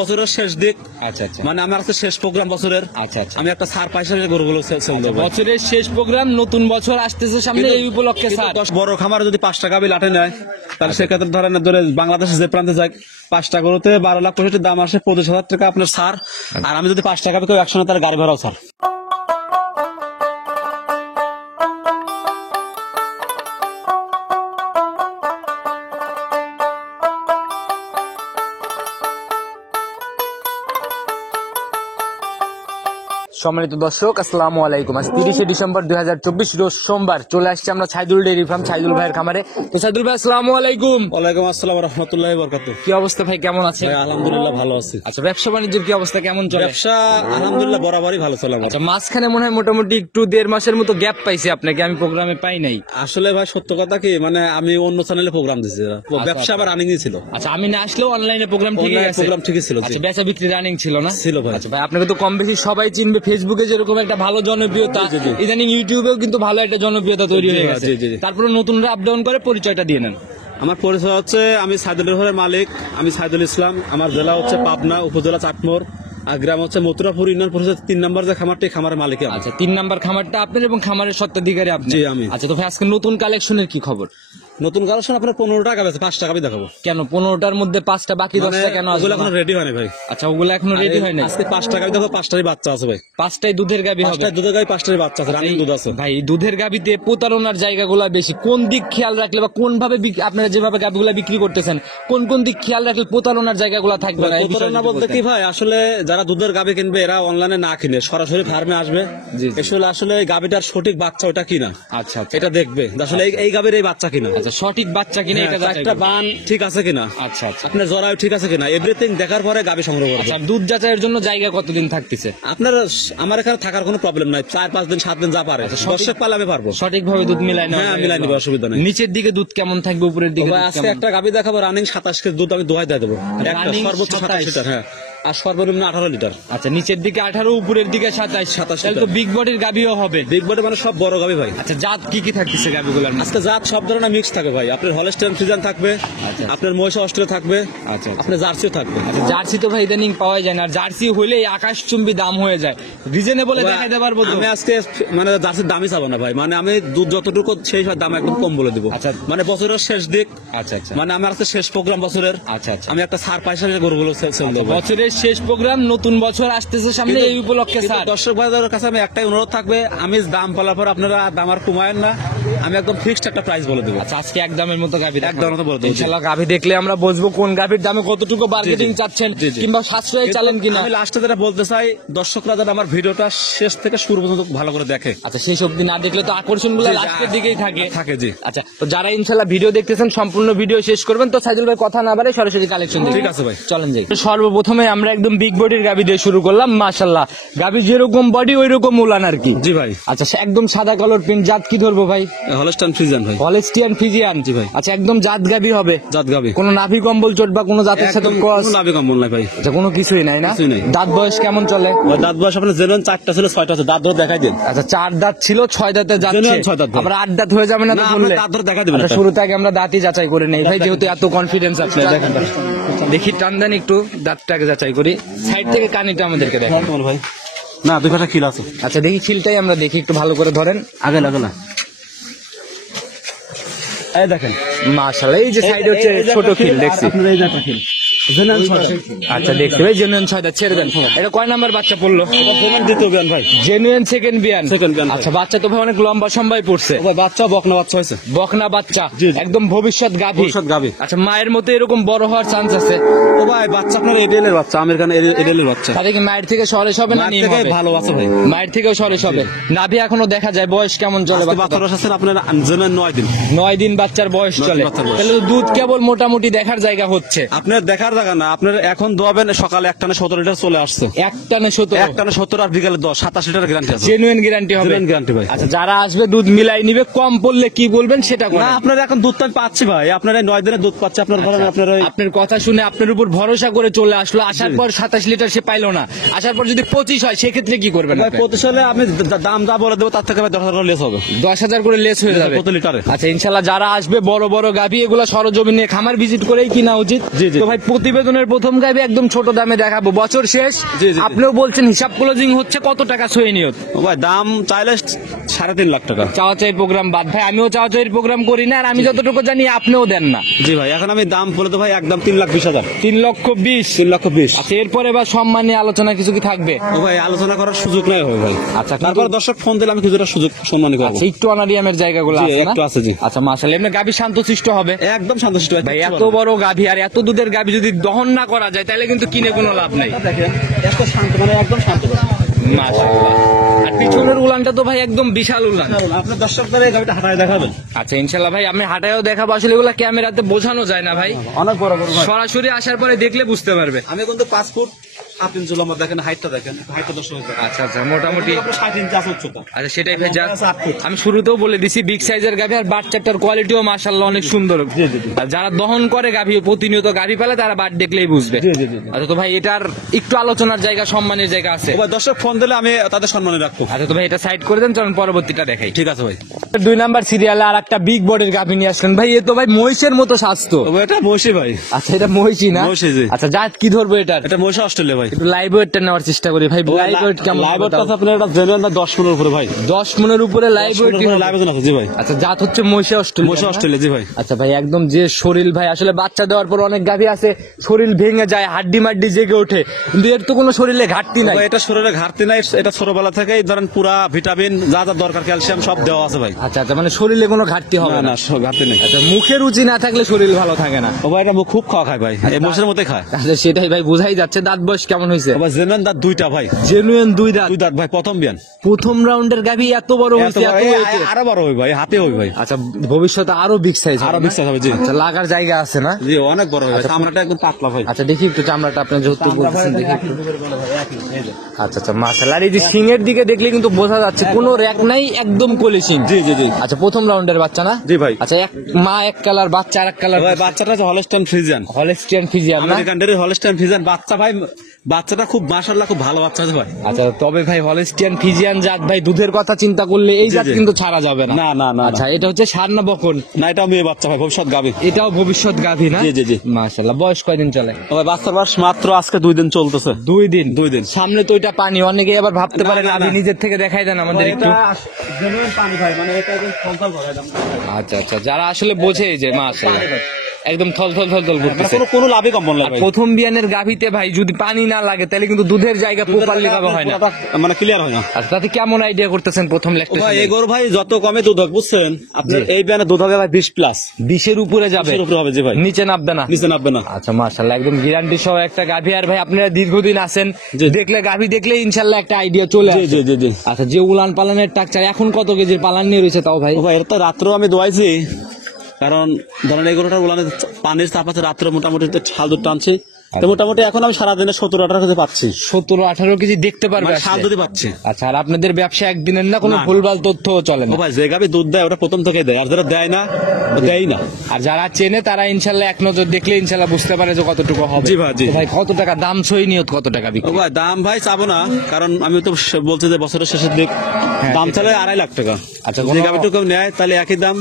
বছরের শেষ দিক। আচ্ছা আচ্ছা, মানে আমার কাছে শেষ প্রোগ্রাম বছরের। আচ্ছা আচ্ছা, আমি একটা সার পয়সার গরুগুলো সেল দেবো। বছরের শেষ প্রোগ্রাম, নতুন বছর আসতেছে সামনে, এই উপলক্ষে স্যার বড় খামার যদি 5 টাকা বিল আটে নেয়, তাহলে সেক্ষেত্রে ধরেন বাংলাদেশে যে প্রান্তে যায় 5টা গরুতে 12,65,000 দাম আসে, 25,000 টাকা আপনার সার। আর আমি যদি 5 টাকা কেউ 100 তার গাড়ি ভাড়াও স্যার। সম্মানিত দর্শক, আসসালামু আলাইকুম। আজ 30শে ডিসেম্বর 2024 রোজ সোমবার চলে আসছে আমরা ছাইদুল ডেইরি ফার্ম, ছাইদুল ভাইয়ের খামারে। তো ছাইদুল ভাই, আসসালামু আলাইকুম। ওয়ালাইকুম আসসালাম ওয়া রাহমাতুল্লাহি ওয়া বারাকাতুহু। কি অবস্থা ভাই, কেমন আছেন? আলহামদুলিল্লাহ ভালো আছি। আচ্ছা, ব্যবসা বাণিজ্যের কি অবস্থা, কেমন চলে? ব্যবসা আলহামদুলিল্লাহ বরাবরই ভালো চলে। আচ্ছা, মাঝখানে মনে হয় মোটামুটি একটু 1.5 মাসের মতো গ্যাপ পাইছি আপনাকে, আমি প্রোগ্রামে পাই নাই। আসলে ভাই সত্য কথা কি, মানে আমি অন্য চ্যানেলে প্রোগ্রাম দিয়েছি, ব্যবসা আবার রানিং ছিল। আচ্ছা, আমি না আসলেও অনলাইনে প্রোগ্রাম ঠিকই আছে, প্রোগ্রাম ঠিকই ছিল। আচ্ছা, বেচা বিক্রি রানিং ছিল না? ছিল ভাই। আচ্ছা ভাই, আপনাকে তো কম বেশি সবাই চিনবে, ফেসবুকে যেরকম একটা ভালো জনপ্রিয়তা, ইদানিং ইউটিউবেও কিন্তু ভালো একটা জনপ্রিয়তা তৈরি হয়ে গেছে। তারপরে নতুনরা আপ ডাউন করে, পরিচয়টা দিয়ে নেন। আমার পরিচয় হচ্ছে, আমি সাইদুলের ঘরের মালিক, আমি সাইদুল ইসলাম। আমার জেলা হচ্ছে পাবনা, উপজেলা চাটমোর, আর গ্রাম হচ্ছে মথুরাপুর ইউনিয়ন পরিষদ 3 নম্বর যে খামারটি, খামারের মালিক। আচ্ছা, 3 নাম্বার খামারটা আপনার এবং খামারের স্বত্বাধিকারী আপনি? জি, আমি। আচ্ছা, তো ভাই আজকে নতুন কালেকশনের কি খবর? নতুন কালেকশন আপনার 15 টাকা বেচে, 5 টাকা আমি দেখাবো। কেন 15টার মধ্যে 5টা, বাকি 10টা কেন? ওগুলো এখনো রেডি হয়নি ভাই। আচ্ছা, ওগুলো এখনো রেডি হয় না। আজকে 5 টাকা আমি দেখাবো, 5টারই বাচ্চা আছে ভাই। 5টাই দুধের গাবি হবে? 5টাই দুধের গাবি, 5টারই বাচ্চা আছে, রানিং দুধ আছে ভাই। দুধের গাবিতে প্রতারণার জায়গাগুলো বেশি, কোন দিক খেয়াল রাখলে বা কোন ভাবে আপনারা যেভাবে গাবিগুলা বিক্রি করতেছেন, কোন কোন দিক খেয়াল রাখলে প্রতারণার জায়গাগুলো থাকবে না? প্রতারণা বলতে কি ভাই, আসলে যারা দুধের গাবি কিনবে এরা অনলাইনে না কিনে সরাসরি ফার্মে আসবে, আসলে গাবিটার সঠিক বাচ্চা ওটা কিনা, আচ্ছা এটা দেখবে আসলে এই গাবির এই বাচ্চা কিনা। আচ্ছা, সঠিক বাচ্চা কিনা এটা একটা বান ঠিক আছে কিনা, আচ্ছা আচ্ছা, আপনার জরায়ু ঠিক আছে কিনা, এভরিথিং দেখার পরে গাবি সংগ্রহ করবে। আচ্ছা, দুধ যাচাইয়ের জন্য জায়গা কতদিন থাকতেছে আপনার? আমার এখানে থাকার কোনো প্রবলেম নাই, 4-5 দিন 7 দিন যা পারে দর্শক পালাবে পারবো, সঠিকভাবে দুধ মিলাই না? হ্যাঁ, মিলাই নিবে, অসুবিধা নেই। নিচের দিকে দুধ কেমন থাকবে, উপরের দিকে? আজকে একটা গাবি দেখাবো রানিং 27 কেজি দুধ, আমি দোহাই দিয়ে দেবো, একটা সর্বোচ্চ 27 লিটার, হ্যাঁ, আর সর্বনিম্ন 18 লিটার। আচ্ছা, নিচের দিকে 18, উপরের দিকে 27। তাহলে তো বিগ বডির গাবিও হবে? বিগ বডি মানে সব বড় গাবি ভাই। আচ্ছা, জাত কি কি থাকতেছে গাবিগুলোর? আজকে জাত সব ধরনের মিক্স থাকবে ভাই। আপনার হলস্টাইন ফ্রিজিয়ান থাকবে, আপনার মহিষা অস্ট্রেলিয়া থাকবে, আচ্ছা, আপনার জার্সিও থাকবে। আচ্ছা, জার্সি তো ভাই ইদানিং পাওয়া যায় না, আর জার্সি হইলে আকাশচুম্বী দাম হয়ে যায়। রিজনেবলে দেখাইতে পারবো তো? আমি আজকে মানে জার্সির দামই চাবো না ভাই, মানে আমি দুধ যতটুকু সেই দাম একদম কম বলে দিব। আচ্ছা, মানে বছরের শেষ দিক। আচ্ছা আচ্ছা, মানে আমার আজকে শেষ প্রোগ্রাম বছরের। আচ্ছা আচ্ছা, আমি একটা সার পয়সার গরুগুলো সেল দেবো। বছরের শেষ প্রোগ্রাম, নতুন বছর আসতেছে সামনে, এই উপলক্ষে স্যার দর্শক ভাইদের কাছে আমি একটাই অনুরোধ থাকবে, আমি দাম বলার পর আপনারা দাম আর কমায়েন না, আমি একদম ফিক্সড একটা প্রাইস বলে দেবো। আচ্ছা, আজকে একদমের মতো গাভি, একদমের মতো বলে দেবো। ইনশাআল্লাহ গাভি দেখলে আমরা বুঝবো কোন গাভির দামে কতটুকু বার্গেনিং চাচ্ছেন, কিংবা সাশ্রয়ী চালেন কিনা। আমি লাস্টে যেটা বলতে চাই, দর্শকরা যেন আমার ভিডিওটা শেষ থেকে শুরু পর্যন্ত ভালো করে দেখে। আচ্ছা, সেই সব দিন না দেখলে তো আকর্ষণগুলো লাস্টের দিকেই থাকে। জি, আচ্ছা, তো যারা ইনশাআল্লাহ ভিডিও দেখতেছেন সম্পূর্ণ ভিডিও শেষ করবেন। তো সাইদুল ভাই কথা না বাড়ে সরাসরি কালেকশন ঠিক আছে ভাই, চলেন যাই। সর্বপ্রথমে আমরা একদম বিগ বডির গাভি দিয়ে শুরু করলাম। মাশাআল্লাহ, গাভি যেরকম বডি ওই রকম উলান আর কি। জি ভাই। আচ্ছা, একদম সাদা কালার প্রিন্ট, জাত কি ধরবো ভাই? হলস্টাইন ফ্রিজিয়ান ভাই। হলস্টিয়ান ফ্রিজিয়ান, জি ভাই। আচ্ছা, একদম জাত গাভি হবে? জাত গাভি, কোনো নাভি কম্বল চোট বা কোনো জাতের সাথে ক্রস? কোনো নাভি কম্বল নাই ভাই। আচ্ছা, কোনো কিছুই নাই না? কিছুই নাই। দাঁত বয়স কেমন চলে? ওই দাঁত বয়স আপনার জেনুইন 4টা ছিল, 6টা আছে, দাঁত ধরে দেখাই দেন। আচ্ছা, 4 দাঁত ছিল, 6 দাঁতে যাচ্ছে, জেনুইন 6 দাঁত। আবার 8 দাঁত হয়ে যাবে না তো বললে? দাঁত ধরে দেখাই দেবেন। আচ্ছা, শুরুতে আগে আমরা দাঁতই যাচাই করে নেই ভাই, যেহেতু এত কনফিডেন্স আছে। দেখেন, দেখি টান দেন একটু, দাঁতটাকে যাচাই করি। সাইড থেকে কানিটা আমাদেরকে দেখেন ভাই। না, দুই পাশে খিল আছে। আচ্ছা, দেখি খিলটাই আমরা দেখি, একটু ভালো করে ধরেন। আগে লাগে না, এই দেখেন। মাশাআল্লাহ, এই যে সাইডে হচ্ছে ছোট খিল দেখছি। আপনার এই দেখেন খিল। আচ্ছা, দেখছি ভাই, জেনুইন 6 দাঁত, ছেড়ে দেন। এটা কয় নাম্বার বাচ্চা পড়লো? দ্বিতীয় বিয়ান ভাই। জেনুইন সেকেন্ড বিয়ান। বিয়ান। আচ্ছা, বাচ্চা তো ভাই অনেক লম্বা সম্বাই পড়ছে। বাচ্চা বকনা বাচ্চা হয়েছে। বকনা বাচ্চা, একদম ভবিষ্যৎ গাভী। আচ্ছা, মায়ের মতো এরকম বড় হওয়ার চান্স আছে? ও ভাই, বাচ্চা আপনার এডেলের বাচ্চা, আমেরিকান এডেলের বাচ্চা। তাহলে কি মায়ের থেকে সরেস হবে না নিম হবে? ভালো আছে ভাই, মায়ের থেকেও সরেস হবে। নাভি এখনো দেখা যায়। বয়স কেমন চলে? বাচ্চার আছে আপনার জেনুইন 9 দিন। 9 দিন বাচ্চার বয়স চলে। তাহলে দুধ কেবল মোটামুটি দেখার জায়গা হচ্ছে। আপনার দেখার জায়গা না, আপনার এখন দোয়াবেন। সকালে 1 টানে 17 লিটার চলে আসছে। 1 টানে 17 আর বিকালে 10, 27 লিটার গ্যারান্টি আছে। জেনুইন গ্যারান্টি হবে? জেনুইন গ্যারান্টি ভাই। আচ্ছা, যারা আসবে দুধ মিলাই নিবে, কম পড়লে কি বলবেন সেটা বলেন। না, আপনার এখন দুধ তো পাচ্ছি ভাই, আপনার 9 দিনের দুধ পাচ্ছে। আপনার বলেন, আপনার কথা শুনে আপনার উপর ভরসা করে চলে আসলো, আসার পর 27 লিটার সে পাইলো না, আসার পর যদি 25 হয় সেক্ষেত্রে কি করবেন? 25 হলে আমি দাম যা বলে দেবো তার থেকে 10,000 লেস হবে। 10,000 করে লেস হয়ে যাবে প্রতি লিটারে। আচ্ছা, ইনশাআল্লাহ যারা আসবে বড় বড় গাভী এগুলো সরজমিনে খামার ভিজিট করেই কিনা উচিত। তো ভাই, প্রতি প্রতিবেদনের প্রথম গাবি একদম ছোট দামে দেখাবো, বছর শেষ। জি, জি। আপনিও বলছেন হিসাব ক্লোজিং হচ্ছে কত টাকা ছুঁয়ে নিয়ত? ও ভাই দাম চাইলে 3.5 লাখ টাকা। চাওয়া চাই প্রোগ্রাম বাদ ভাই, আমিও চাওয়া চাই প্রোগ্রাম করি না, আর আমি যতটুকু জানি আপনিও দেন না। জি ভাই, এখন আমি দাম বলে তো ভাই একদম 3,20,000। 3,20,000। 3,20,000। আচ্ছা, এরপরে বা সম্মানী আলোচনা কিছু কি থাকবে? ও ভাই আলোচনা করার সুযোগ নাই হবে ভাই। আচ্ছা, তারপর দর্শক ফোন দিলে আমি কিছুটা সুযোগ সম্মান করবো। আচ্ছা, একটু অনারিয়ামের জায়গাগুলো জি, আছে না? একটু আছে, জি। আচ্ছা মাশাআল্লাহ, এমনি গাভী শান্তশিষ্ট হবে একদম সন্তুষ্ট ভাই। এত বড় গাভী আর এত দুধের গাভী যদি দহন না করা যায় তাহলে কিন্তু কিনে কোনো লাভ নাই। দেখেন এত শান্ত, মানে একদম শান্ত। মাশাআল্লাহ। আর পিছনের উলানটা তো ভাই একদম বিশাল উলান। আপনার দর্শকদের এই গাড়িটা হাঁটায় দেখাবেন। আচ্ছা ইনশাআল্লাহ ভাই, আমি হাঁটায়ও দেখাবো। আসলে এগুলা ক্যামেরাতে বোঝানো যায় না ভাই, অনেক বড় বড় ভাই। সরাসরি আসার পরে দেখলে বুঝতে পারবে। আমি কিন্তু 5 ফুট 8 ইঞ্চি লম্বা, দেখেন হাইটটা দেখেন, হাইটটা দর্শক। আচ্ছা আচ্ছা, মোটামুটি 60 ইঞ্চি আছে উচ্চতা। আচ্ছা সেটাই ভাই যা। আছে 8 ফুট। আমি শুরুতেও বলে দিছি বিগ সাইজের গাভী, আর বাচ্চাটার কোয়ালিটিও মাশাআল্লাহ অনেক সুন্দর। জি, জি, জি। আর যারা দহন করে গাভী, প্রতিনিয়ত গাভী পালে, তারা বাট দেখলেই বুঝবে। জি, জি, জি। আচ্ছা তো ভাই এটার একটু আলোচনার জায়গা, সম্মানের জায়গা আছে। ও ভাই দর্শক ফোন দিলে আমি তাদের সম্মানে রাখবো। আচ্ছা তো ভাই এটা সাইড করে দেন, চলুন পরবর্তীটা দেখাই। ঠিক আছে ভাই। 2 নাম্বার সিরিয়ালে আর একটা বিগ বডির গাভী নিয়ে আসলেন ভাই। এ তো ভাই মহিষের মতো স্বাস্থ্য। ও ভাই এটা মহিষী ভাই। আচ্ছা এটা মহিষী না? মহিষী, জি। আচ্ছা জাত কি ধরবো এটার? এটা মহিষী অস্ট্রেলিয়া ভাই। একটু লাইভ ওয়েটটা নেওয়ার চেষ্টা করি ভাই। লাইভ ওয়েট কেমন? লাইভ ওয়েট আছে আপনার, এটা জেনুইন না 10 মনের উপরে ভাই। 10 মনের উপরে লাইভ ওয়েট। লাইভ ওজন আছে, জি ভাই। আচ্ছা জাত হচ্ছে মহিষী অস্ট্রেলিয়া। মহিষী অস্ট্রেলিয়া, জি ভাই। আচ্ছা ভাই, একদম যে শরীর ভাই, আসলে বাচ্চা দেওয়ার পর অনেক গাভী আছে শরীর ভেঙে যায়, হাড্ডি মাড্ডি জেগে ওঠে, কিন্তু এর তো কোনো শরীরে ঘাটতি নাই। ভাই এটা শরীরে ঘাটতি নাই, এটা ছোটবেলা থেকেই ধরেন পুরা ভিটামিন যা যা দরকার, ক্যালসিয়াম সব দেওয়া আছে ভাই। আচ্ছা আচ্ছা, মানে শরীরে কোনো ঘাটতি হবে না না? না, ঘাটতি নেই। আচ্ছা, মুখে রুচি না থাকলে শরীর ভালো থাকে না। ও ভাই এটা খুব খাওয়া খায় ভাই, এই মোষের মধ্যে খায়। আচ্ছা সেটাই ভাই, বোঝাই যাচ্ছে। দাঁত বয়স কেমন হয়েছে? ও ভাই জেনুইন দাঁত 2টা ভাই। জেনুইন 2 দাঁত। 2 দাঁত ভাই, প্রথম বিয়ান। প্রথম রাউন্ডের গাভী এত বড় হয়েছে, এত weight-এর। আরো বড় হবে ভাই, হাতে হবে ভাই। আচ্ছা ভবিষ্যতে আরো বিগ সাইজ, আরো big size হবে, জি। আচ্ছা লাগার জায়গা আছে না? জি অনেক বড় হবে, চামড়াটা একদম পাতলা ভাই। আচ্ছা দেখি একটু চামড়াটা, আপনি যেহেতু চামড়া ভাই বলছেন দেখি। একই দুধের বেলা ভাই, একই, এই যে। আচ্ছা আচ্ছা মাশাআল্লাহ। আর এই যে সিংয়ের দিকে দেখলে কিন্তু বোঝা যাচ্ছে কোনো র‍্যাক নাই, একদম কলি সিং। জি জি জি। আচ্ছা প্রথম রাউন্ডের বাচ্চা না? জি ভাই। আচ্ছা মা এক কালার, বাচ্চা আর এক কালার। ভাই বাচ্চাটা হচ্ছে হলস্টাইন ফ্রিজিয়ান, হলস্টিয়ান ফিজিয়ান না? আমেরিকান ডেরি হলস্টাইন ফ্রিজিয়ান বাচ্চা ভাই। বাচ্চাটা খুব মাশাআল্লাহ খুব ভালো বাচ্চা আছে ভাই। আচ্ছা তবে ভাই হলস্টিয়ান ফিজিয়ান জাত ভাই, দুধের কথা চিন্তা করলে এই জি, জাত জি। কিন্তু ছাড়া যাবে না। না না না। আচ্ছা এটা হচ্ছে ষাঁড় না বকন? না এটা মেয়ে বাচ্চা ভাই, ভবিষ্যৎ গাবি। এটাও ভবিষ্যৎ গাভী না? জি, জি, জি। মাশাআল্লাহ। বয়স কয়দিন চলে? ও ভাই বাচ্চার বয়স মাত্র আজকে 2 দিন চলতেছে। 2 দিন। 2 দিন। সামনে তো এটা পানি, অনেকে আবার ভাবতে না, পারে না, গাভী না। নিজের থেকে দেখাই দেন আমাদের একটু। জেনুইন পানি ভাই, মানে এটা একদম ফলফল করে একদম। আচ্ছা আচ্ছা, যারা আসলে বোঝে এই যে মাশাআল্লাহ একদম থল থল থল থল করতেছে। কোনো লাভই কম বললাম ভাই। প্রথম বিয়ানের গাভীতে ভাই যদি পানি না লাগে তাহলে কিন্তু দুধের জায়গা প্রপারলি ভাবে হয় না। মানে ক্লিয়ার হয় না। আচ্ছা তাতে কেমন আইডিয়া করতেছেন প্রথম ও ভাই ল্যাকটেশন? এই গরু ভাই যত কমে দুধ হোক বুঝছেন, আপনার জি। এই বিয়ানে দুধ হবে ভাই 20 প্লাস। 20-এর উপরে যাবে? 20 এর উপরে হবে, জি ভাই। নিচে নামবে না? নিচে নামবে না। আচ্ছা মাশাআল্লাহ, একদম গ্যারান্টি সহ একটা গাভী। আর ভাই আপনারা দীর্ঘদিন আছেন, জি। দেখলে গাভী দেখলে ইনশাআল্লাহ একটা আইডিয়া চলে জি আসে। জি জি জি। আচ্ছা যে উলান পালানের টাকচার, এখন কত কেজির পালান নিয়ে রয়েছে তাও ভাই? ও ভাই এটা তো রাত্রেও আমি দোয়াইছি, কারণ ধরেন এই গরুটা উলানে পানির চাপ আছে, রাত্রে মোটামুটি ছাল দুধ টানছে। তো মোটামুটি এখন আমি সারাদিনে 17-18 কেজি পাচ্ছি। 17-18 কেজি দেখতে পারবে মানে শাল আসলে? যদি পাচ্ছি। আচ্ছা আর আপনাদের ব্যবসা একদিনের না, কোনো না, না। ভুলভাল তথ্যও চলে ও না? ভাই যে গাবি দুধ দেয় ওটা প্রথম থেকে দেয়, আর যারা দেয় না ও দেয় না। আর যারা চেনে তারা ইনশাল্লাহ এক নজর দেখলে ইনশাল্লাহ বুঝতে পারে যে কতটুকু হবে। জি ভাই, জি। তো ভাই কত টাকা দাম সই নিয়ত, কত টাকা ও বিক্রি? ভাই দাম ভাই চাবো না, কারণ আমি তো বলছি যে বছরের শেষের দিক দাম চালে 2.5 লাখ টাকা। আচ্ছা, যে কোনো- গাবিটুকু নেয় তাহলে একই দাম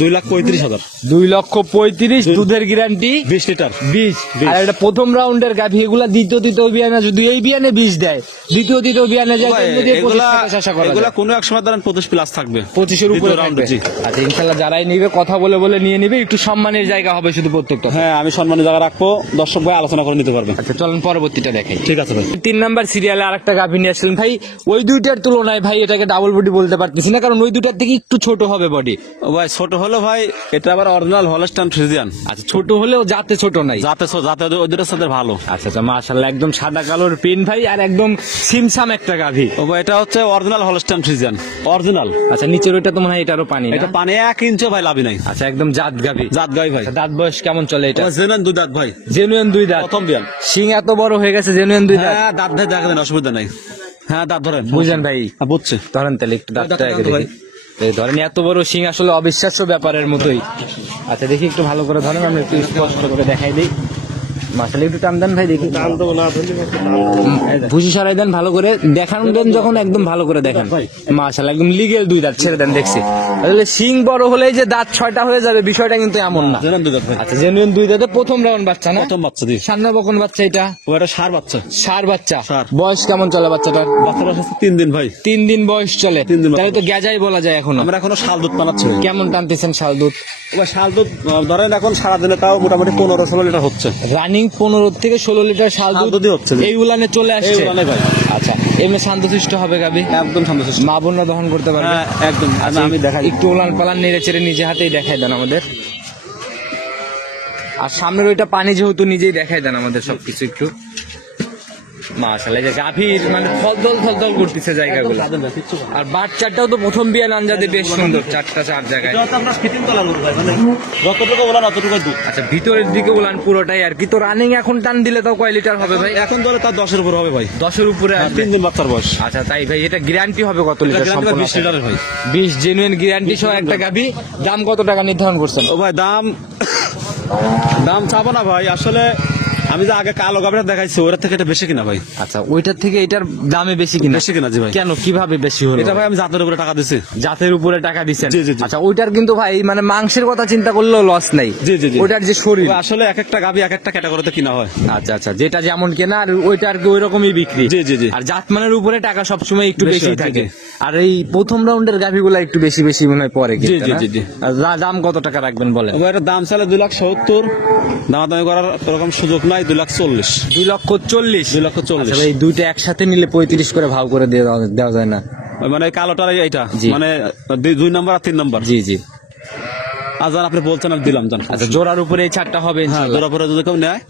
2,35,000। 2,35,000 দুধের গ্যারান্টি 20 লিটার। 20। আর এটা প্রথম রাউন্ডের গাভী, এগুলা দ্বিতীয় বিয়ানে যদি এই বিয়ানে 20 দেয়, দ্বিতীয় বিয়ানে যায় ভাই, এমনি দিয়ে 25 এগুলা টাকা আশা করা এগুলা যায়। কোনো এক সময় ধরেন 25 প্লাস থাকবে। 25-এর উপরে দ্বিতীয় রাউন্ডে, থাকবে। জি। আচ্ছা ইনশাল্লাহ যারাই নিবে কথা বলে বলে নিয়ে নিবে, একটু সম্মানের জায়গা হবে শুধু প্রত্যেকটা। হ্যাঁ আমি সম্মানের জায়গা রাখবো, দর্শক ভাই আলোচনা করে নিতে পারবে। আচ্ছা চলেন পরবর্তীটা দেখাই। ঠিক আছে ভাই। 3 নাম্বার সিরিয়ালে আরেকটা গাভী নিয়ে আসলেন ভাই। ওই দুইটার তুলনায় ভাই এটাকে ডাবল বডি বলতে পারতেছি না, কারণ ওই দুইটার থেকে একটু ছোট হবে বডি। ও ভাই ছোট হলো ভাই, এটা আবার অরিজিনাল হলস্টাইন ফ্রিজিয়ান। আচ্ছা ছোট হলেও যাতে ছোট নাই। যাতে ওদের সাথে ভালো। আচ্ছা আচ্ছা মাশাআল্লাহ, একদম সাদা কালোর পিন ভাই, আর একদম সিমসাম একটা গাভী। ও ভাই এটা হচ্ছে অরিজিনাল হলস্টাইন ফ্রিজিয়ান, অরিজিনাল। আচ্ছা নিচের ওইটা তো মনে হয় এটারও পানি না? এটা পানি 1 ইঞ্চি ভাই লাভি নাই। আচ্ছা একদম জাত গাভী। জাত গাই ভাই। আচ্ছা, দাঁত বয়স কেমন চলে এটা? জেনুইন 2 দাঁত ভাই, জেনুইন 2 দাঁত। প্রথম বিয়ান। শিং এত বড় হয়ে গেছে, জেনুইন 2 দাঁত। হ্যাঁ দাঁত ভাই দেখা দেন, অসুবিধা নাই। হ্যাঁ দাঁত ধরেন, বুঝেন ভাই? হ্যাঁ বুঝছি। ধরেন তাহলে একটু দাঁতটা দাঁতটা আগে ধরো দেখি। এই ধরেন এত বড় শিং আসলে অবিশ্বাস্য ব্যাপারের মতোই। আচ্ছা দেখি একটু ভালো করে ধরেন, আমি একটু স্পষ্ট করে দেখাই দিই। মাশাআল্লাহ, একটু টান দেন ভাই দেখি। ভুসি সরাই দেন ভালো করে, দেখান দেন যখন একদম ভালো করে দেখেন। মাশাআল্লাহ, একদম লিগেল দুই দাঁত, ছেড়ে দেন দেখছি। আসলে শিং বড় হলেই যে দাঁত 6টা হয়ে যাবে বিষয়টা কিন্তু এমন না। আচ্ছা, জেনুইন দুই দাঁতে প্রথম রাউন্ড বাচ্চা না? প্রথম বাচ্চা জি। সান্না বকন বাচ্চা এটা? ওটা ষাঁড় বাচ্চা। ষাঁড় বাচ্চা। ষাঁড়। বয়স কেমন চলে বাচ্চাটার? বাচ্চাটা হচ্ছে 3 দিন ভাই। 3 দিন বয়স চলে। 3 দিন বয়স। তাহলে তো গেজাই বলা যায় এখন। আমরা এখনো শাল দুধ বানাচ্ছি। কেমন টানতেছেন শাল দুধ? এবার শাল দুধ ধরেন এখন সারাদিনে তাও মোটামুটি 15-16 লিটার হচ্ছে। রানিং 15 থেকে 16 লিটার শাল দুধই হচ্ছে এই উলানে চলে আসছে। এই উলানে ভাই। আচ্ছা, এমনি শান্তশিষ্ট হবে গাবি? একদম শান্তশিষ্ট। মা বোনরা দহন করতে পারবে? হ্যাঁ একদম। আমি দেখাই একটু উলান পালান নেড়ে চেড়ে নিজে হাতেই দেখাই দেন আমাদের। আর সামনের ওইটা পানি যেহেতু নিজেই দেখাই দেন আমাদের সবকিছু একটু। মাশাআল্লাহ, যে গাভীর মানে থলথল করতেছে জায়গাগুলো। আর বাচ্চাটাও তো প্রথম বিয়ান আনজাদে বেশ সুন্দর, 4টা 4 জায়গায়। আমরা ফিটিং করা করব ভাই, মানে যতটুকু ওলান অতটুকু দুধ। আচ্ছা, ভিতরের দিকে উলান পুরোটাই আর কি। তো রানিং এখন টান দিলে তাও কয় লিটার হবে ভাই? এখন ধরে তার 10-এর উপর হবে ভাই। 10-এর উপরে আসবে। 3 দিন বাচ্চার বয়স। আচ্ছা তাই ভাই, এটা গ্যারান্টি হবে কত লিটার? সম্পূর্ণ 20 লিটারের ভাই। 20 জেনুইন গ্যারান্টি সহ একটা গাভী। দাম কত টাকা নির্ধারণ করছেন? ও ভাই দাম চাবো না ভাই, আসলে আমি যে আগে কালো গাভীটা দেখাইছি ওটার থেকে এটা বেশি কিনা ভাই। আচ্ছা, ওইটার থেকে এটার দামে বেশি কিনা? বেশি কিনা জি ভাই। কেন, কিভাবে বেশি হলো? এটা ভাই আমি জাতের উপরে টাকা দিছি। জাতের উপরে টাকা দিচ্ছেন? জি, জি, জি। আচ্ছা, ওইটার কিন্তু ভাই মানে মাংসের কথা চিন্তা করলেও লস নাই। জি জি জি। ওইটার যে শরীর, ও আসলে এক একটা গাভী এক একটা ক্যাটাগরিতে কিনা হয়। আচ্ছা আচ্ছা, যেটা যেমন কেনা আর ওইটা আর কি ওই রকমই বিক্রি। জি জি জি। আর জাতমানের উপরে টাকা সবসময় একটু বেশি বেশি হয়, জি, থাকে। জি। আর এই প্রথম রাউন্ডের গাভীগুলো একটু বেশি মনে হয় পরে জি, জি, জি, জি। দাম কত টাকা রাখবেন বলেন? ও ভাই এটার দাম চাইলে 2,70,000, দামাদামি করার এরকম সুযোগ নাই। 2,40,000। 2,40,000। 2,40,000। আসলে এই দুইটা একসাথে নিলে 35 করে ভাগ করে দেওয়া যায় না? মানে কালোটার এইটা জি। মানে 2 নাম্বার আর 3 নাম্বার। জি জি। আজান আপনি বলছেন আমি দিলাম জান। আচ্ছা, জোড়ার উপরে এই 4টা হবে হ্যাঁ, ইনশাআল্লাহ? জোড়া পরে যদি কেউ নেয়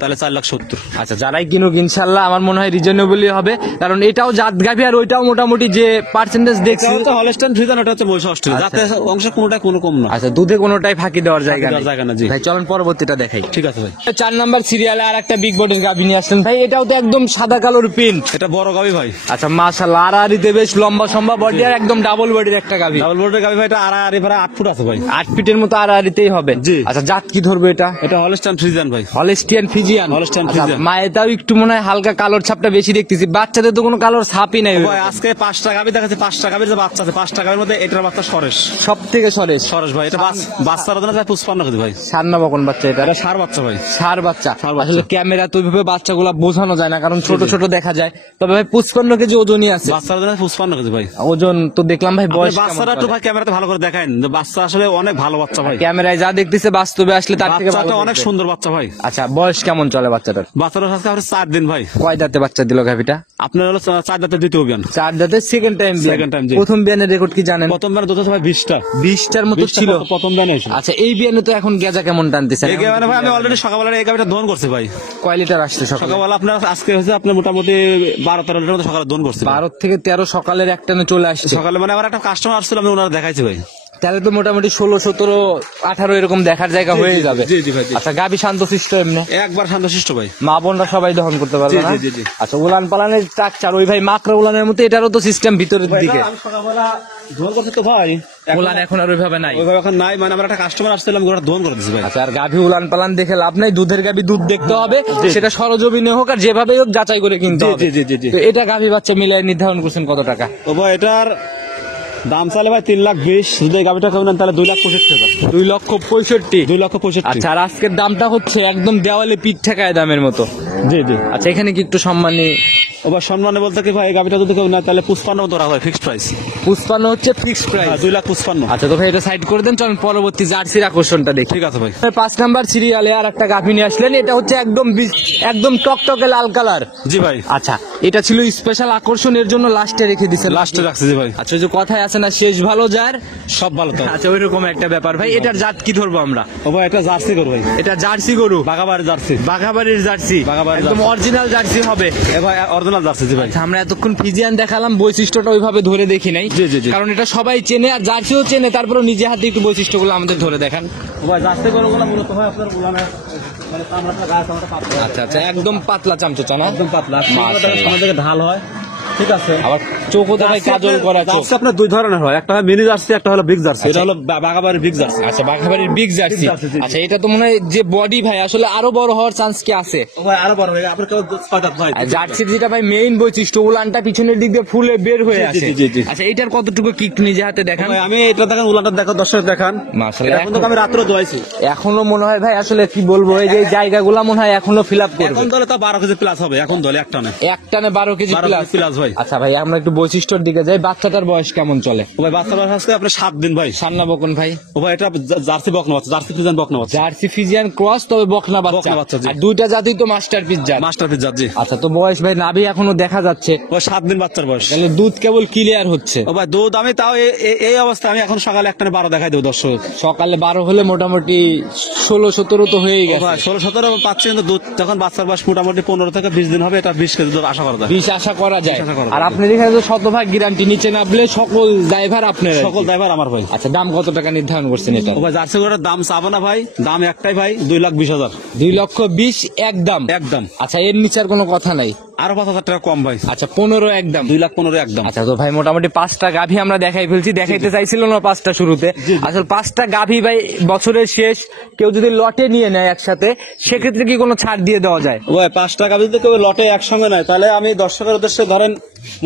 তাহলে 4,70,000। আচ্ছা, যারাই কিনুক ইনশাআল্লাহ আমার মনে হয় রিজনেবলই হবে, কারণ এটাও জাত গাভী আর ওইটাও মোটামুটি যে পার্সেন্টেজ দেখছি। এটা হচ্ছে হলস্টাইন ফ্রিজিয়ান, এটা হচ্ছে মহিষ অস্ট্রেলিয়া। যাতে অংশ কোনোটাই কোনো কম না। আচ্ছা, দুধে কোনোটাই ফাঁকি দেওয়ার জায়গা ফাঁকি দেওয়ার জায়গা না, জি। ভাই চলেন পরবর্তীটা দেখাই। ঠিক আছে ভাই। 4 নাম্বার সিরিয়ালে আর একটা বিগ বডির গাভী নিয়ে আসছেন ভাই। এটাও তো একদম সাদা কালোর প্রিন্ট। এটা বড় গাভী ভাই। আচ্ছা, মাশাআল্লাহ, আড়াআড়িতে বেশ লম্বা সম্ভা বডি আর একদম ডাবল বডির একটা গাভী। ডাবল বোর্ডের গাভী ভাই, এটা আড়াআড়ি প্রায় 8 ফুট আছে ভাই। 8 ফিটের মতো আড়াআড়িতেই হবে। জি। আচ্ছা, জাত কি ধরবে এটা? এটা হলস্টাইন ফ্রিজিয়ান ভাই। Holstein Friesian. হলস্টাইন আচ্ছা, ফ্রিজিয়ান। মায়েরটাও একটু মনে হয় হালকা কালোর ছাপটা বেশি দেখতেছি। বাচ্চাদের তো কোনো কালোর ছাপই নাই ভাই আজকে 5টা গাভী দেখাচ্ছি। 5টা গাভীর যে বাচ্চা আছে, 5টা গাভীর মধ্যে এটার বাচ্চা সরেশ। সব থেকে সরেশ ভাই এটা বাচ্চার ওজন আছে 55 কেজি ভাই। সান্না বকন বাচ্চা এটা? এটা ষাঁড় বাচ্চা ভাই। ষাঁড় বাচ্চা। ষাঁড় বাচ্চা। আসলে ক্যামেরা তো ওইভাবে বাচ্চাগুলা বোঝানো যায় না, কারণ ছোট ছোট দেখা যায়। তবে ভাই 55 কেজি ওজনই আছে। বাচ্চার ওজন আছে 55 কেজি ভাই। ওজন তো দেখলাম ভাই। বয়স বাচ্চাটা একটু ভাই ক্যামেরাতে ভালো করে দেখান যে বাচ্চা আসলে অনেক ভালো বাচ্চা ভাই। ক্যামেরায় যা দেখতেছে বাস্তবে আসলে তার থেকে বাচ্চাটা ভালো অনেক দেখবে। সুন্দর বাচ্চা ভাই। আচ্ছা, বয়স কেমন চলে বাচ্চাটার? বাচ্চাটা আজকে আপনার 4 দিন ভাই। কয় দাঁতে বাচ্চা দিল গাভীটা? আপনার হলো 4 দাঁতের দ্বিতীয় বিয়ান। 4 দাঁতে সেকেন্ড টাইম। Second time, জি। প্রথম বিয়ানের রেকর্ড কি জানেন? প্রথম বিয়ানে দুধ আছে ভাই 20টা। 20টার মতো ছিল প্রথম বিয়ানে এসে। আচ্ছা, এই বিয়ানে তো এখন গেজা কেমন টানতেছে? এই বিয়ানে ভাই আমি অলরেডি সকালবেলা এই গাভীটা দহন করছি ভাই। কয় লিটার আসছে সকালে? সকালবেলা আপনার আজকে হচ্ছে আপনার মোটামুটি 12-13 লিটার মতো সকালে দহন করছি। 12 থেকে 13 সকালের একটানে চলে আসছে। সকালে মানে আমার একটা কাস্টমার আসছিল, আমি ওনারা দেখাইছি ভাই। তাহলে তো মোটামুটি 16, 17, 18 এরকম দেখার জায়গা হয়ে যাবে। জি জি ভাই, জি। আচ্ছা, গাভী শান্তশিষ্ট এমনি? একবার শান্তশিষ্ট ভাই। মা বোনরা সবাই দহন করতে পারবে জি, না? জি, জি, জি। আচ্ছা, উলান পালানের স্ট্রাকচার ওই ভাই মাকড়া উলানের মতো এটারও তো সিস্টেম ভিতরের দিকে। আমি সকালবেলা দহন করছি তো ভাই। উলান এখন আর ওইভাবে নাই। ওইভাবে এখন নাই, মানে আমার একটা কাস্টমার আসছিলাম, ওরা দহন করে দিছি ভাই। আচ্ছা, আর গাভী উলান পালান দেখে লাভ নাই। দুধের গাভী দুধ দেখতে হবে, সেটা সরজমিনে হোক আর যেভাবে হোক যাচাই করে কিনতে জি, হবে। জি, জি, জি, জি। তো এটা গাভী বাচ্চা মিলাই নির্ধারণ করছেন কত টাকা? ও ভাই এটার দাম চাইলে ভাই 3,20,000। যদি এই গাভীটা কেউ নেন তাহলে 2,65,000 টাকা। 2,65,000। 2,65,000। আচ্ছা, আর আজকের দামটা হচ্ছে একদম দেওয়ালে পিঠ ঠেকায় দামের মতো। জি জি। আচ্ছা, এখানে কি একটু সম্মানী? ও ভাই সম্মানে বলতে কি ভাই, এই গাভীটা যদি কেউ নেয় তাহলে 55 ধরা হয় ফিক্সড প্রাইস। 55 হচ্ছে ফিক্সড প্রাইস। 2,55,000। আচ্ছা, তো ভাই এটা সাইড করে দেন, চলুন পরবর্তী জার্সির আকর্ষণটা দেখি। ঠিক আছে ভাই। 5 নাম্বার সিরিয়ালে আর একটা গাভী নিয়ে আসলেন। এটা হচ্ছে একদম টকটকে লাল কালার। জি ভাই। আচ্ছা, এটা ছিল স্পেশাল আকর্ষণের জন্য লাস্টে রেখে দিচ্ছেন? লাস্টে রাখছি জি ভাই। আচ্ছা, ওই যে কথায় আছে না, শেষ ভালো যার সব ভালো তো। আচ্ছা, ওইরকম একটা ব্যাপার ভাই। এটার জাত কি ধরবো আমরা? ও ভাই এটা জার্সি গরু ভাই। এটা জার্সি গরু? বাগাবাড়ি জার্সি। বাঘাবাড়ির জার্সি? বাঘাবাড়ির একদম জার্সি। অরিজিনাল জার্সি হবে? এ ভাই অরিজিনাল জার্সি জি ভাই। আচ্ছা, আমরা এতক্ষণ ফিজিয়ান দেখালাম, বৈশিষ্ট্যটা ওইভাবে ধরে দেখি নাই। জি, জি, জি। কারণ এটা সবাই চেনে আর জার্সিও চেনে, তারপরে নিজে হাতে একটু বৈশিষ্ট্যগুলো আমাদের ধরে দেখান। ও ভাই জার্সি গরুগুলো মূলত হয় আপনার উলানের মানে চামড়াটা গায়ে চামড়াটা পাতলা। আচ্ছা আচ্ছা, একদম পাতলা চামচোচা না? একদম পাতলা। মাশাআল্লাহ। সামনে থেকে ঢাল হয়, ঠিক আছে। আবার চোখও তো ভাই কাজল করা চোখ। জার্সি আপনার দুই ধরনের হয়, একটা হয় মিনি জার্সি, একটা হলো বিগ জার্সি। এটা হলো বাগাবাড়ির বিগ জার্সি। আচ্ছা, বাঘাবাড়ির বিগ জার্সি। জার্সি, জি, জি। আচ্ছা, এটা তো মনে হয় যে বডি ভাই আসলে আরো বড় হওয়ার চান্স কি আছে? ভাই আরো বড় হয়ে আপনার কেউ 6 দাঁত ভাই। আর জার্সির যেটা ভাই মেইন বৈশিষ্ট্য, উলানটা পিছনের দিক দিয়ে ফুলে বের হয়ে জি, জি, আসে। জি, জি। আচ্ছা, এইটার কতটুকু কিক নিজে হাতে দেখান। ভাই আমি এটা দেখেন, উলানটা দেখো, দর্শক দেখান। মাশাআল্লাহ, এটা কিন্তু আমি রাত্রে দোয়াইছি। এখনো মনে হয় ভাই আসলে কি বলবো, এই যে জায়গাগুলা মনে হয় এখনো ফিল আপ করবে। এখন দলে তো 12 কেজি প্লাস হবে, এখন দলে একটা না। এক টানে 12 কেজি 12 প্লাস। কেজি প্লাস ভাই। আচ্ছা ভাই, আমরা একটু বৈশিষ্ট্যের দিকে যাই। বাচ্চাটার বয়স কেমন চলে? ও ভাই বাচ্চা বয়স আছে আপনার 7 দিন ভাই। সামনা বকন ভাই। ও ভাই এটা জার্সি বকনা বাচ্চা, জার্সি ফ্রিজিয়ান বকনা বাচ্চা। জার্সি ফিজিয়ান ক্রস, তবে বকনা বাচ্চা। বকনা বাচ্চা, জি। আর দুইটা জাতি তো মাস্টারপিস জাত। মাস্টারপিস জাত, জি। আচ্ছা, তো বয়স ভাই নাভি এখনো দেখা যাচ্ছে, ও 7 দিন বাচ্চার বয়স। তাহলে দুধ কেবল ক্লিয়ার হচ্ছে। ও ভাই দুধ আমি তাও এই অবস্থায় আমি এখন সকালে একটা 12 দেখাই দেবো দর্শক। সকালে 12 হলে মোটামুটি 16-17 তো হয়ে ও গেছে। ভাই 16-17 পাচ্ছি, কিন্তু দুধ যখন বাচ্চার বয়স মোটামুটি 15 থেকে 20 দিন হবে, এটা 20 কেজি দুধ আশা করা যায়। 20 আশা করা যায়। আশা করা আর যায়। আপনার এখানে তো শতভাগ গ্যারান্টি, নিচে নামলে সকল ড্রাইভার আপনার। সকল ড্রাইভার আমার ভাই। আচ্ছা, দাম কত টাকা নির্ধারণ করছেন এটা? ও ভাই জার্সি গরুটার দাম চাবো না ভাই, দাম একটাই ভাই, 2,20,000 2,20,000 একদম। একদম। আচ্ছা, এর নিচে আর কোনো কথা নাই? আরো 5,000 টাকা কম ভাই। আচ্ছা, 15 একদম। 2,15,000 একদম। আচ্ছা, তো ভাই মোটামুটি 5টা গাভী আমরা দেখাই ফেলছি। দেখাইতে চাইছিল না 5টা শুরুতে। আসলে 5টা গাভী ভাই বছরের শেষ কেউ যদি লটে নিয়ে নেয় একসাথে, সেক্ষেত্রে কি কোনো ছাড় দিয়ে দেওয়া যায়? ও ভাই 5 টাকা যদি কেউ লটে একসঙ্গে নেয়, তাহলে আমি দর্শকের উদ্দেশ্যে ধরেন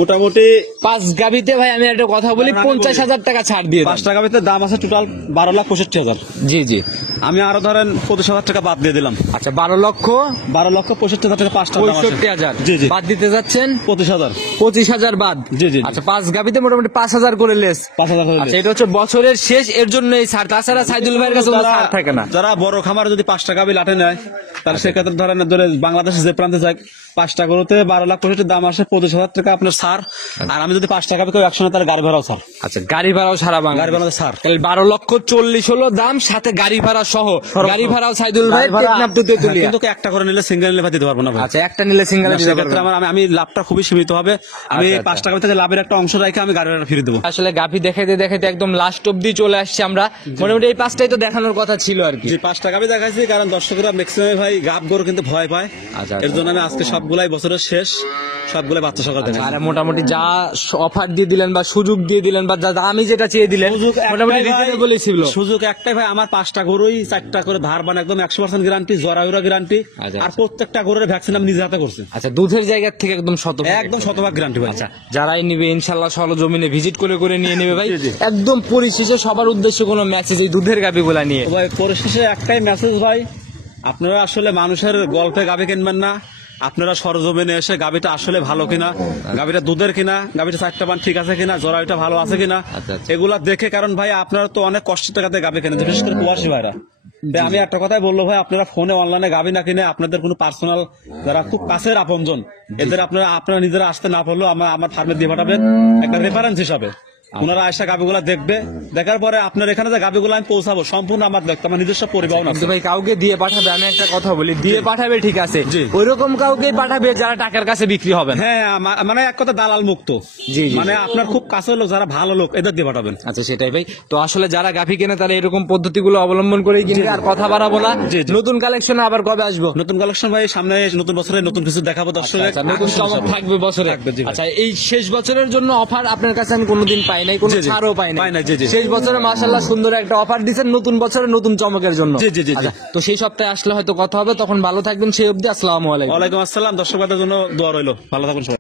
মোটামুটি 5 গাভীতে ভাই আমি একটা কথা বলি, 50,000 টাকা ছাড় দিয়ে দেন। 5 টাকা ভিতরে দাম আছে টোটাল 12,65,000। জি জি। আমি আরো ধরেন 25,000 টাকা বাদ দিয়ে দিলাম। আচ্ছা, 12,65,000 টাকা 5 টাকা দাম আছে। 65,000 জি জি। বাদ দিতে যাচ্ছেন 25,000। 25,000 বাদ। জি, জি, জি। আচ্ছা, 5 গাভীতে মোটামুটি 5,000 করে লেস। 5,000 করে আচ্ছা, এটা হচ্ছে বছরের শেষ, এর জন্য এই ছাড়। তাছাড়া সাইদুল ভাইয়ের কাছে কোনো ছাড় থাকে না। যারা বড় খামার যদি 5 টাকা বিল লাটে নেয়, তাহলে সেক্ষেত্রে ধরেন বাংলাদেশের যে প্রান্তে যায় 5টা গরুতে 12,65,000 দাম আসে, 25,000 টাকা আপনার ছাড়। আর আমি যদি 5 টাকা কেউ 100 তার গাড়ি ভাড়াও ছাড়। আচ্ছা, গাড়ি ভাড়াও সারা বাংলা গাড়ি ভাড়া ছাড়। তাহলে 12,40,00,000 হলো দাম, সাথে গাড়ি ভাড়া সহ। গাড়ি ভাড়াও সাইদুল ভাই কিন্তু একটা করে নিলে সিঙ্গেল নিলে ভাই দিতে পারবো না ভাই। আচ্ছা, একটা নিলে সিঙ্গেল দিতে সেক্ষেত্রে পারবেন। আমি লাভটা খুবই সীমিত হবে। আমি আচ্ছা, 5 টাকা থেকে লাভের একটা অংশ রেখে আমি গাড়ি ভাড়া ফিরে দেবো। আসলে গাভী দেখাইতে দেখাইতে একদম লাস্ট অব্দি চলে আসছে আমরা। মোটামুটি এই 5টাই তো দেখানোর কথা ছিল আর কি। যে 5 টাকা আমি দেখাইছি, কারণ দর্শকরা ম্যাক্সিমাম ভাই গাব গরু কিন্তু ভয় পায়। আচ্ছা, এর জন্য আমি আজকে সবগুলাই বছরের শেষ, সবগুলাই বাচ্চা সকাল দেখাই। আর মোটামুটি যা অফার দিয়ে দিলেন বা সুযোগ দিয়ে দিলেন বা যা আমি যেটা চেয়ে দিলেন, মোটামুটি রিজনেবলই ছিল। সুযোগ একটাই ভাই, আমার 5টা গরুই 4টা করে ধার বান, একদম 100% গ্যারান্টি, জরায়ুরা গ্যারান্টি। আচ্ছা, আর প্রত্যেকটা গরুর ভ্যাকসিন আমি নিজে হাতে করছি। আচ্ছা, দুধের জায়গা থেকে একদম একদম শতভাগ গ্যারান্টি ভাই। আচ্ছা, যারাই নিবে ইনশাল্লাহ সরজমিনে ভিজিট করে করে নিয়ে নেবে ভাই। জি, জি। একদম পরিশেষে সবার উদ্দেশ্যে কোনো মেসেজ এই দুধের গাভীগুলা নিয়ে? ভাই পরিশেষে একটাই মেসেজ ভাই, আপনারা আসলে মানুষের গল্পে গাভী কিনবেন না, আপনারা সরজমিনে এসে গাভীটা আসলে ভালো কিনা, গাভীটা দুধের কিনা, গাভীটা 4টা বান ঠিক আছে কিনা, জরায়ুটা ভালো আছে কিনা, আচ্ছা। এগুলা দেখে। কারণ ভাই আপনারা তো অনেক কষ্টের টাকাতে গাভী কেনেন, বিশেষ করে প্রবাসী ভাইরা। তাই আমি একটা কথাই বলবো ভাই, আপনারা ফোনে অনলাইনে গাভী না কিনে আপনাদের কোনো পার্সোনাল যারা খুব কাছের আপনজন, এদের আপনারা নিজেরা আসতে না পারলেও আমার ফার্মে দিয়ে পাঠাবেন একটা রেফারেন্স হিসাবে। ওনারা আসা গাভীগুলা দেখবে, দেখার পরে আপনার এখানে যে গাভীগুলো আমি পৌঁছাবো সম্পূর্ণ আমার দেখতে, আমার নিজস্ব পরিবহন আছে। কিন্তু ভাই কাউকে দিয়ে পাঠাবে, আমি একটা কথা বলি, দিয়ে পাঠাবে ঠিক আছে, জি। ওইরকম কাউকে পাঠাবে যারা টাকার কাছে বিক্রি হবে না। হ্যাঁ, মানে এক কথা দালাল মুক্ত। জি, জি। মানে আপনার খুব কাছের লোক যারা ভালো লোক, এদের দিয়ে পাঠাবেন। আচ্ছা, সেটাই ভাই। তো আসলে যারা গাভী কেনে তারা এরকম পদ্ধতিগুলো অবলম্বন করেই কিনবে। আর কথা বাড়াবো না, জি, জি। নতুন কালেকশন আবার কবে আসবো? নতুন কালেকশন ভাই সামনে, নতুন বছরে নতুন কিছু দেখাবো দর্শক। আচ্ছা, নতুন চমক থাকবে বছরে। থাকবে, জি ভাই। আচ্ছা, এই শেষ বছরের জন্য অফার আপনার কাছে আমি কোনোদিন পাই নাই, কোনো জি, জি। ছাড়ও পাই পাই নাই, নাই। জি, জি। শেষ বছরে মাশাআল্লাহ সুন্দর একটা অফার দিচ্ছেন নতুন বছরে নতুন চমকের জন্য। জি, জি, জি, জি। আচ্ছা, তো সেই সপ্তাহে আসলে হয়তো কথা হবে, তখন ভালো থাকবেন। সেই অবধি আসসালামু আলাইকুম। ওয়ালাইকুম আসসালাম। দর্শক ভাইদের জন্য দোয়া রইলো, ভালো থাকুন সবাই।